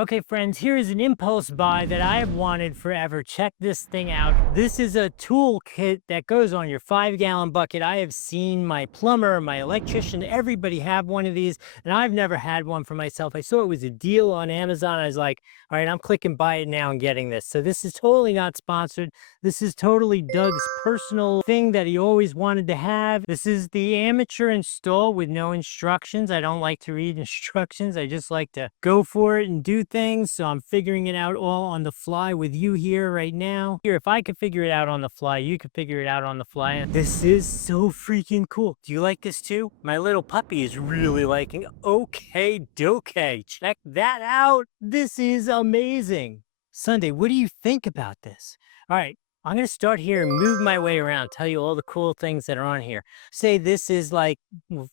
Okay, friends, here is an impulse buy that I have wanted forever. Check this thing out. This is a tool kit that goes on your 5-gallon bucket. I have seen my plumber, my electrician, everybody have one of these, and I've never had one for myself. I saw it was a deal on Amazon. I was like, all right, I'm clicking buy it now and getting this. So this is totally not sponsored. This is totally Doug's personal thing that he always wanted to have. This is the amateur install with no instructions. I don't like to read instructions. I just like to go for it and do things. So I'm figuring it out all on the fly with you here right now. Here, if I could figure it out on the fly, you could figure it out on the fly. And this is so freaking cool. Do you like this too? My little puppy is really liking it. Okay, dokay. Check that out. This is amazing. Sunday, what do you think about this? All right, I'm going to start here and move my way around, tell you all the cool things that are on here. Say this is like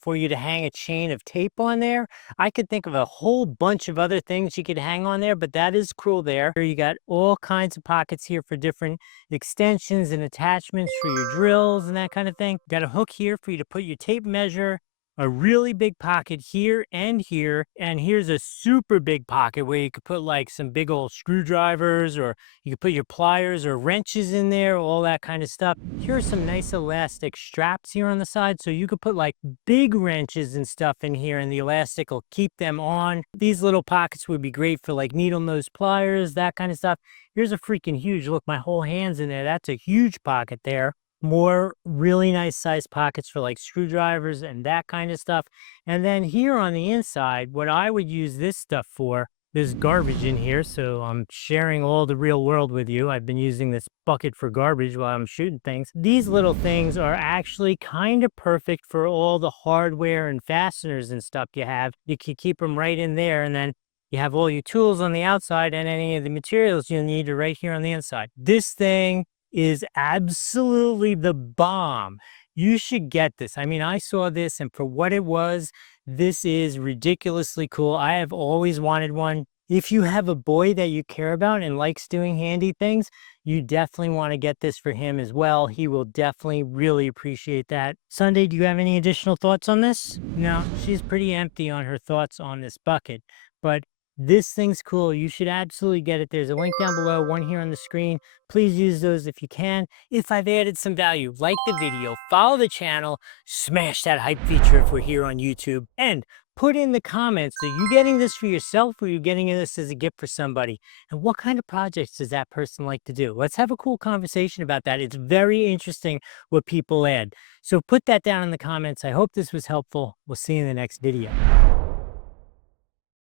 for you to hang a chain of tape on there. I could think of a whole bunch of other things you could hang on there, but that is cool there. Here you got all kinds of pockets here for different extensions and attachments for your drills and that kind of thing. Got a hook here for you to put your tape measure, a really big pocket here, and here's a super big pocket where you could put like some big old screwdrivers, or you could put your pliers or wrenches in there, all that kind of stuff. Here are some nice elastic straps here on the side, so you could put like big wrenches and stuff in here, and the elastic will keep them on. These little pockets would be great for like needle nose pliers, that kind of stuff. Here's a freaking huge, look, my whole hand's in there. That's a huge pocket there. More really nice sized pockets for like screwdrivers and that kind of stuff. And then here on the inside, what I would use this stuff for, there's garbage in here, so I'm sharing all the real world with you. I've been using this bucket for garbage while I'm shooting things. These little things are actually kind of perfect for all the hardware and fasteners and stuff you have. You can keep them right in there, and then you have all your tools on the outside, and any of the materials you'll need are right here on the inside. This thing is absolutely the bomb. You should get this. I mean, I saw this, and for what it was, this is ridiculously cool. I have always wanted one. If you have a boy that you care about and likes doing handy things, you definitely want to get this for him as well. He will definitely really appreciate that. Sunday, do you have any additional thoughts on this? No, she's pretty empty on her thoughts on this bucket, but this thing's cool. You should absolutely get it. There's a link down below, one here on the screen. Please use those if you can. If I've added some value, like the video, follow the channel, smash that hype feature if we're here on YouTube, and put in the comments, are you getting this for yourself, or are you getting this as a gift for somebody? And what kind of projects does that person like to do? Let's have a cool conversation about that. It's very interesting what people add. So put that down in the comments. I hope this was helpful. We'll see you in the next video.